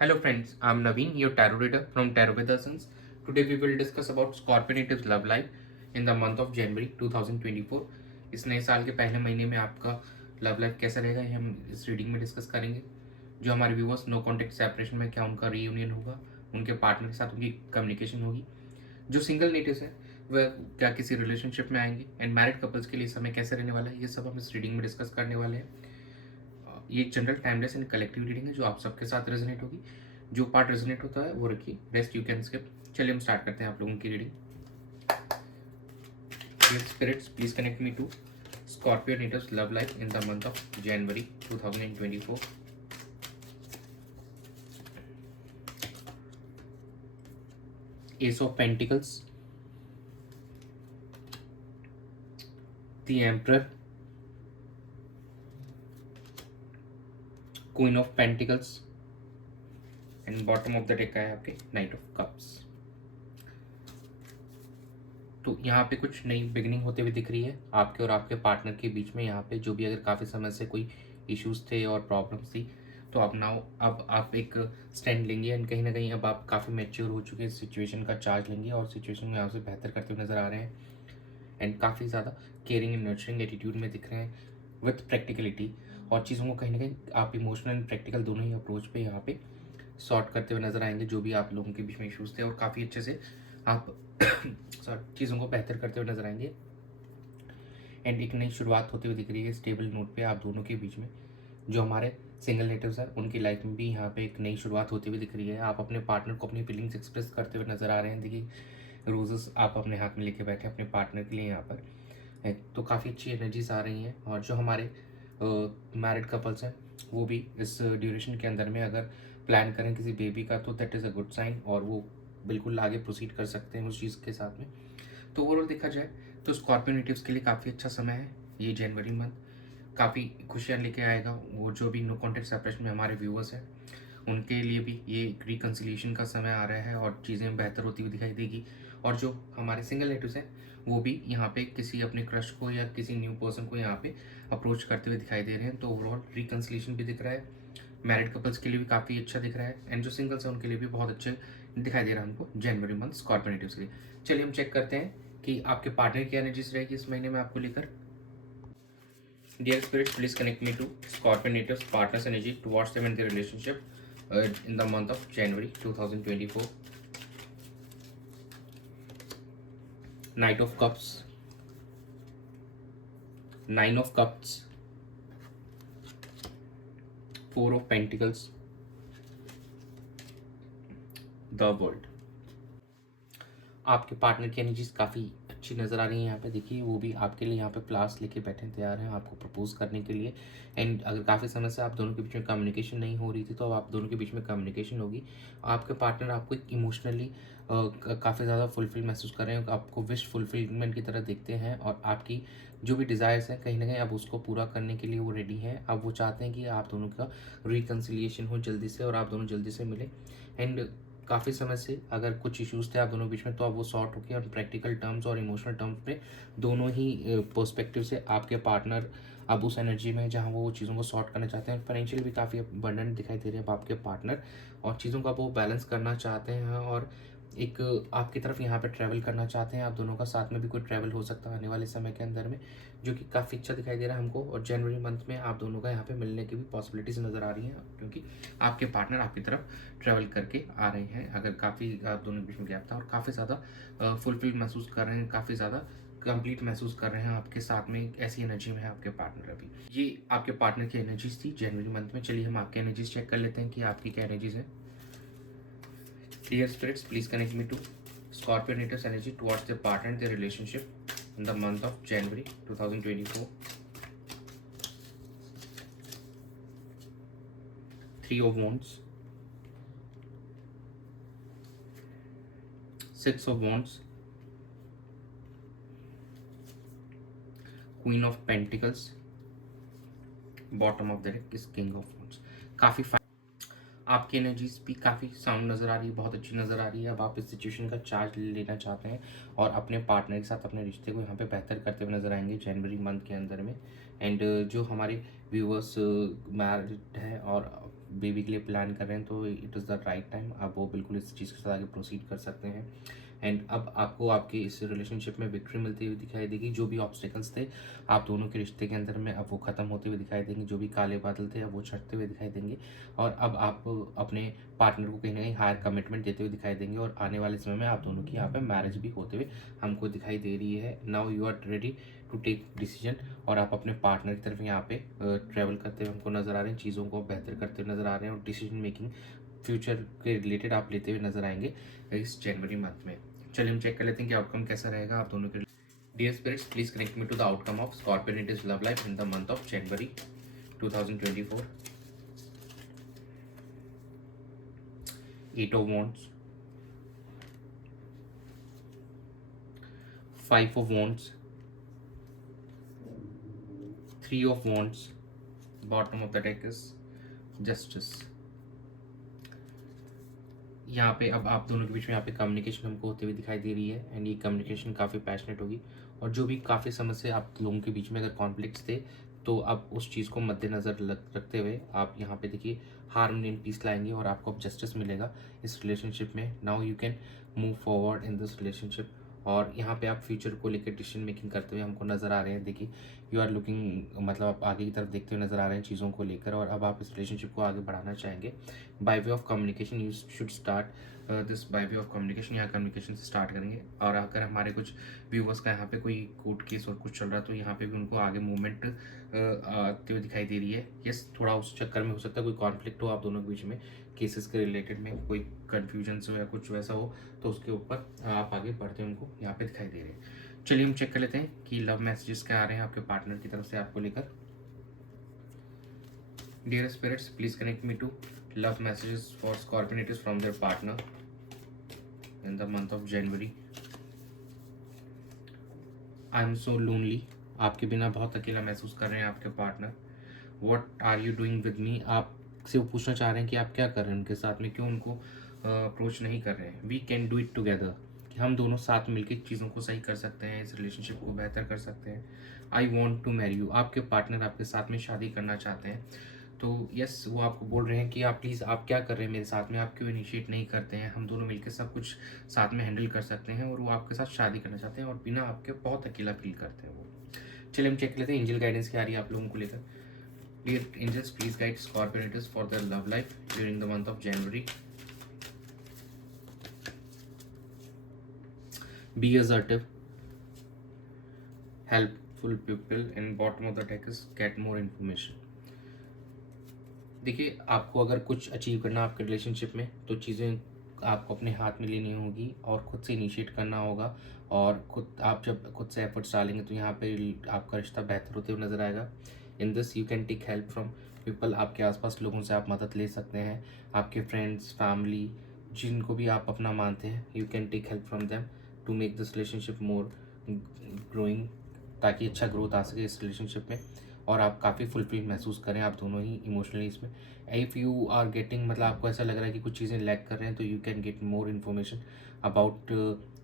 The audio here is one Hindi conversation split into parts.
Hello friends, I'm Naveen, your tarot reader from Tarot with Essence. Today we will discuss about Scorpio natives love life in the month of January 2024. इस नए साल के पहले महीने में आपका लव लाइफ कैसा रहेगा ये हम इस रीडिंग में डिस्कस करेंगे। जो हमारे व्यूवर्स नो कॉन्टेक्ट सेपरेशन में क्या उनका रीयूनियन होगा, उनके पार्टनर के साथ उनकी कम्युनिकेशन होगी। जो सिंगल नेटिव्स हैं वह क्या किसी रिलेशनशिप में आएंगे, एंड मैरिड कपल्स के लिए समय कैसे रहने वाला है, ये सब हम इस रीडिंग में डिस्कस करने वाले हैं। ये general timeless and collective reading है जो आप सबके साथ रेजोनेट होगी। जो पार्ट रेजोनेट होता है वो रखिए, रेस्ट यू कैन स्किप। चलिए हम स्टार्ट करते हैं आप लोगों की reading. Spirits please connect me to Scorpio natives love life in the month of January 2024। Ace of pentacles, the emperor, queen of pentacles and bottom of the deck है आपके नाइट ऑफ कप्स। तो यहाँ पे कुछ नई बिगिनिंग होते हुए दिख रही है आपके और आपके पार्टनर के बीच में। यहाँ पे जो भी अगर काफ़ी समय से कोई इश्यूज थे और प्रॉब्लम्स थी, तो अब आप एक स्टैंड लेंगे एंड कहीं ना कहीं अब आप काफ़ी मैच्योर हो चुके हैं, सिचुएशन का चार्ज लेंगे और सिचुएशन में आपसे बेहतर करते हुए नजर आ रहे हैं। एंड काफ़ी ज़्यादा केयरिंग एंड नर्चरिंग एटीट्यूड में दिख रहे हैं विथ प्रैक्टिकलिटी, और चीज़ों को कहीं ना कहीं आप इमोशनल एंड प्रैक्टिकल दोनों ही अप्रोच पे यहाँ पे सॉर्ट करते हुए नजर आएंगे। जो भी आप लोगों के बीच में इश्यूज थे और काफ़ी अच्छे से आप चीज़ों को बेहतर करते हुए नजर आएंगे। एंड एक नई शुरुआत होते हुए दिख रही है स्टेबल नोट पे आप दोनों के बीच में। जो हमारे सिंगल नेटिव्स हैं उनकी लाइफ में भी यहाँ पे एक नई शुरुआत होती हुई दिख रही है। आप अपने पार्टनर को अपनी फीलिंग्स एक्सप्रेस करते हुए नजर आ रहे हैं। देखिए रोजेस आप अपने हाथ में लेके बैठे अपने पार्टनर के लिए यहाँ पर है, तो काफ़ी अच्छी एनर्जीज आ रही हैं। और जो हमारे मैरिड कपल्स हैं वो भी इस ड्यूरेशन के अंदर में अगर प्लान करें किसी बेबी का, तो that is a good sign और वो बिल्कुल आगे प्रोसीड कर सकते हैं उस चीज़ के साथ में। तो ओवरऑल देखा जाए तो स्कॉर्पियो नेटिव्स के लिए काफ़ी अच्छा समय है ये जनवरी मंथ। काफ़ी खुशियाँ लेके आएगा। वो जो भी नो कॉन्टेक्ट सेपरेशन में हमारे व्यूअर्स हैं उनके लिए भी ये रिकन्सिलिएशन का समय आ रहा है और चीज़ें बेहतर होती हुई दिखाई देगी। और जो हमारे सिंगल नेटिव्स हैं वो भी यहाँ पे किसी अपने क्रश को या किसी न्यू पर्सन को यहाँ पे अप्रोच करते हुए दिखाई दे रहे हैं। तो ओवरऑल रिकन्सिलिएशन भी दिख रहा है। मैरिड कपल्स के लिए भी काफ़ी अच्छा दिख रहा है एंड जो सिंगल्स हैं उनके लिए भी बहुत अच्छे दिखाई दे रहा है हमको जनवरी मंथ स्कॉर्पियो नेटिव्स के लिए। चलिए हम चेक करते हैं कि आपके पार्टनर की एनर्जीज रहेगी इस महीने में आपको लेकर। Dear spirits please connect me to Scorpio natives partners energy towards them in the relationship in the month of January 2024. Knight of Cups, Nine of Cups, Four of Pentacles, The World। आपके पार्टनर की एनर्जीज काफ़ी अच्छी नज़र आ रही है यहाँ पे। देखिए वो भी आपके लिए यहाँ पे प्लास लेके बैठे तैयार हैं आपको प्रपोज करने के लिए। एंड अगर काफ़ी समय से आप दोनों के बीच में कम्युनिकेशन नहीं हो रही थी, तो अब आप दोनों के बीच में कम्युनिकेशन होगी। आपके पार्टनर आपको इमोशनली काफ़ी ज़्यादा फुलफिल महसूस कर रहे हैं, आपको विश फुलफिलमेंट की तरह देखते हैं और आपकी जो भी डिज़ायर्स हैं कहीं ना कहीं अब उसको पूरा करने के लिए वो रेडी हैं। अब वो चाहते हैं कि आप दोनों का रिकन्सिलिएशन हो जल्दी से और आप दोनों जल्दी से मिले। एंड काफ़ी समय से अगर कुछ इश्यूज थे आप दोनों बीच में, तो अब वो सॉर्ट होकर और प्रैक्टिकल टर्म्स और इमोशनल टर्म्स पे दोनों ही पर्सपेक्टिव से आपके पार्टनर अब उस एनर्जी में है जहाँ वो चीज़ों को सॉर्ट करना चाहते हैं। फाइनेंशियल भी काफ़ी अबंडेंट दिखाई दे रहे हैं अब आपके पार्टनर, और चीज़ों का वो बैलेंस करना चाहते हैं और एक आपकी तरफ यहाँ पे ट्रैवल करना चाहते हैं। आप दोनों का साथ में भी कोई ट्रैवल हो सकता है आने वाले समय के अंदर में, जो कि काफ़ी अच्छा दिखाई दे रहा है हमको। और जनवरी मंथ में आप दोनों का यहाँ पे मिलने की भी पॉसिबिलिटीज़ नज़र आ रही हैं, क्योंकि आपके पार्टनर आपकी तरफ ट्रैवल करके आ रहे हैं। अगर काफ़ी आप दोनों के बीच में गैप था और काफ़ी ज़्यादा फुलफिल महसूस कर रहे हैं, काफ़ी ज़्यादा कंप्लीट महसूस कर रहे हैं आपके साथ में, ऐसी एनर्जी में है आपके पार्टनर अभी। ये आपके पार्टनर की एनर्जीज थी जनवरी मंथ में। चलिए हम आपकी एनर्जीज चेक कर लेते हैं कि आपकी क्या एनर्जीज है। Dear spirits please connect me to Scorpio natives energy towards their partner and their relationship in the month of January 2024. Three of Wands, Six of Wands, Queen of Pentacles, bottom of the deck is king of wands. काफ़ी आपकी एनर्जीज भी काफ़ी साउंड नज़र आ रही है, बहुत अच्छी नज़र आ रही है। अब आप इस सिचुएशन का चार्ज लेना चाहते हैं और अपने पार्टनर के साथ अपने रिश्ते को यहाँ पे बेहतर करते हुए नज़र आएंगे जनवरी मंथ के अंदर में। एंड जो हमारे व्यूअर्स मैरिड हैं और बेबी के लिए प्लान कर रहे हैं तो it is the right time, आप वो बिल्कुल इस चीज़ के साथ आगे प्रोसीड कर सकते हैं। एंड अब आपको आपके इस रिलेशनशिप में विक्ट्री मिलती हुई दिखाई देगी। जो भी ऑब्स्टेकल्स थे आप दोनों के रिश्ते के अंदर में, अब वो ख़त्म होते हुए दिखाई देंगे। जो भी काले बादल थे अब वो छटते हुए दिखाई देंगे, और अब आप अपने पार्टनर को कहीं ना कहीं हायर कमिटमेंट देते हुए दिखाई देंगे, और आने वाले समय में आप दोनों की यहाँ पे मैरिज भी होते हुए हमको दिखाई दे रही है। Now you are ready to take decision, और आप अपने पार्टनर की तरफ यहाँ पे ट्रैवल करते हुए हमको नज़र आ रहे हैं, चीज़ों को बेहतर करते हुए नज़र आ रहे हैं, और डिसीजन मेकिंग फ्यूचर के रिलेटेड आप लेते हुए नजर आएंगे इस जनवरी मंथ में। चलिए हम चेक कर लेते हैं कि आउटकम कैसा रहेगा आप दोनों के। Dear spirits, please connect me to the outcome of Scorpion it is love life in the month of January 2024। 8 of Wands, 5 of Wands, 3 of Wands, bottom of the deck is Justice। यहाँ पे अब आप दोनों के बीच में यहाँ पे कम्युनिकेशन हमको होते हुए दिखाई दे रही है, एंड ये कम्युनिकेशन काफ़ी पैशनेट होगी, और जो भी काफ़ी समय से आप लोगों के बीच में अगर कॉन्फ्लिक्ट्स थे तो अब उस चीज़ को मद्देनज़र रखते हुए आप यहाँ पे देखिए हार्मनी एंड पीस लाएंगे, और आपको अब जस्टिस मिलेगा इस रिलेशनशिप में। Now you can move forward in this relationship, और यहाँ पे आप फ्यूचर को लेकर डिसीजन मेकिंग करते हुए हमको नज़र आ रहे हैं। देखिए यू आर लुकिंग, मतलब आप आगे की तरफ देखते हुए नज़र आ रहे हैं चीज़ों को लेकर, और अब आप इस रिलेशनशिप को आगे बढ़ाना चाहेंगे। By way of communication you should start this by way of communication, यहाँ कम्युनिकेशन से स्टार्ट करेंगे। और अगर हमारे कुछ व्यूवर्स का यहाँ पे कोई कोर्ट केस और कुछ चल रहा है तो यहाँ पे भी उनको आगे मूवमेंट आते हुए दिखाई दे रही है। यस, थोड़ा उस चक्कर में हो सकता है कोई कॉन्फ्लिक्ट हो आप दोनों के बीच में, केसेस के रिलेटेड में कोई कन्फ्यूजन हो या कुछ वैसा हो, तो उसके ऊपर आप आगे बढ़ते उनको यहाँ पे दिखाई दे रहे हैं। चलिए हम चेक कर लेते हैं कि लव मैसेजेस क्या आ रहे हैं आपके पार्टनर की तरफ से आपको लेकर। Dear spirits, please connect me to love messages for Scorpion it is from their partner in the month of January. I am so lonely, आपके बिना बहुत अकेला महसूस कर रहे हैं आपके partner. What are you doing with me, आपसे वो पूछना चाह रहे हैं कि आप क्या कर रहे हैं उनके साथ में, क्यों उनको अप्रोच नहीं कर रहे हैं। We can do it together, कि हम दोनों साथ मिलकर चीज़ों को सही कर सकते हैं, इस रिलेशनशिप को बेहतर कर सकते हैं। I want to marry you, आपके पार्टनर आपके साथ में शादी करना चाहते हैं। तो यस, वो आपको बोल रहे हैं कि आप प्लीज़ आप क्या कर रहे हैं मेरे साथ में, आप क्यों इनिशिएट नहीं करते हैं, हम दोनों मिलकर सब कुछ साथ में हैंडल कर सकते हैं। और वो आपके साथ शादी करना चाहते हैं, और बिना आपके बहुत अकेला फील करते हैं वो। चलिए हम चेक लेते हैं एंजल गाइडेंस क्या आ रही है आप लोगों को लेकर। Dear angels, please guide Scorpionites for their love life during the month of January. Be assertive, helpful people, and bottom of the deck is get more information. देखिए, आपको अगर कुछ अचीव करना आपके रिलेशनशिप में तो चीज़ें आपको अपने हाथ में लेनी होगी और खुद से इनिशिएट करना होगा, और आप जब खुद से एफर्ट्स डालेंगे तो यहाँ पे आपका रिश्ता बेहतर होते हुए नजर आएगा। In this you can take help from people, आपके आसपास लोगों से आप मदद ले सकते हैं, आपके फ्रेंड्स, फैमिली, जिनको भी आप अपना मानते हैं, you can take help from them to make this relationship more growing, ताकि अच्छा ग्रोथ आ सके इस रिलेशनशिप में, और आप काफ़ी फुलफिल महसूस करें आप दोनों ही इमोशनली इसमें। इफ़ यू आर गेटिंग, मतलब आपको ऐसा लग रहा है कि कुछ चीज़ें लैक कर रहे हैं, तो you can get more information about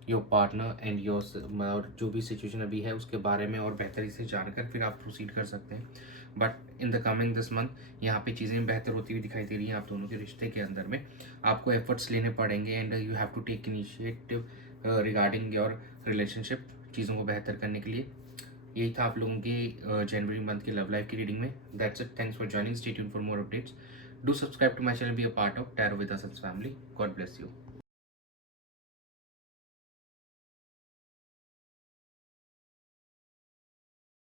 your partner and your, और जो भी सिचुएशन अभी है उसके बारे में और बेहतरी से जानकर फिर आप प्रोसीड कर सकते हैं। But in the coming this month यहाँ पे चीज़ें बेहतर होती हुई दिखाई दे रही हैं आप दोनों के रिश्ते के अंदर में। आपको एफर्ट्स लेने पड़ेंगे, and you have to take initiative regarding your relationship, चीज़ों को बेहतर करने के लिए। यही था आप लोगों की जनवरी मंथ की लव लाइफ की रीडिंग में। That's it, thanks for joining, stay tuned for more updates, do subscribe to my channel, be a part of tarot with us family. God bless you.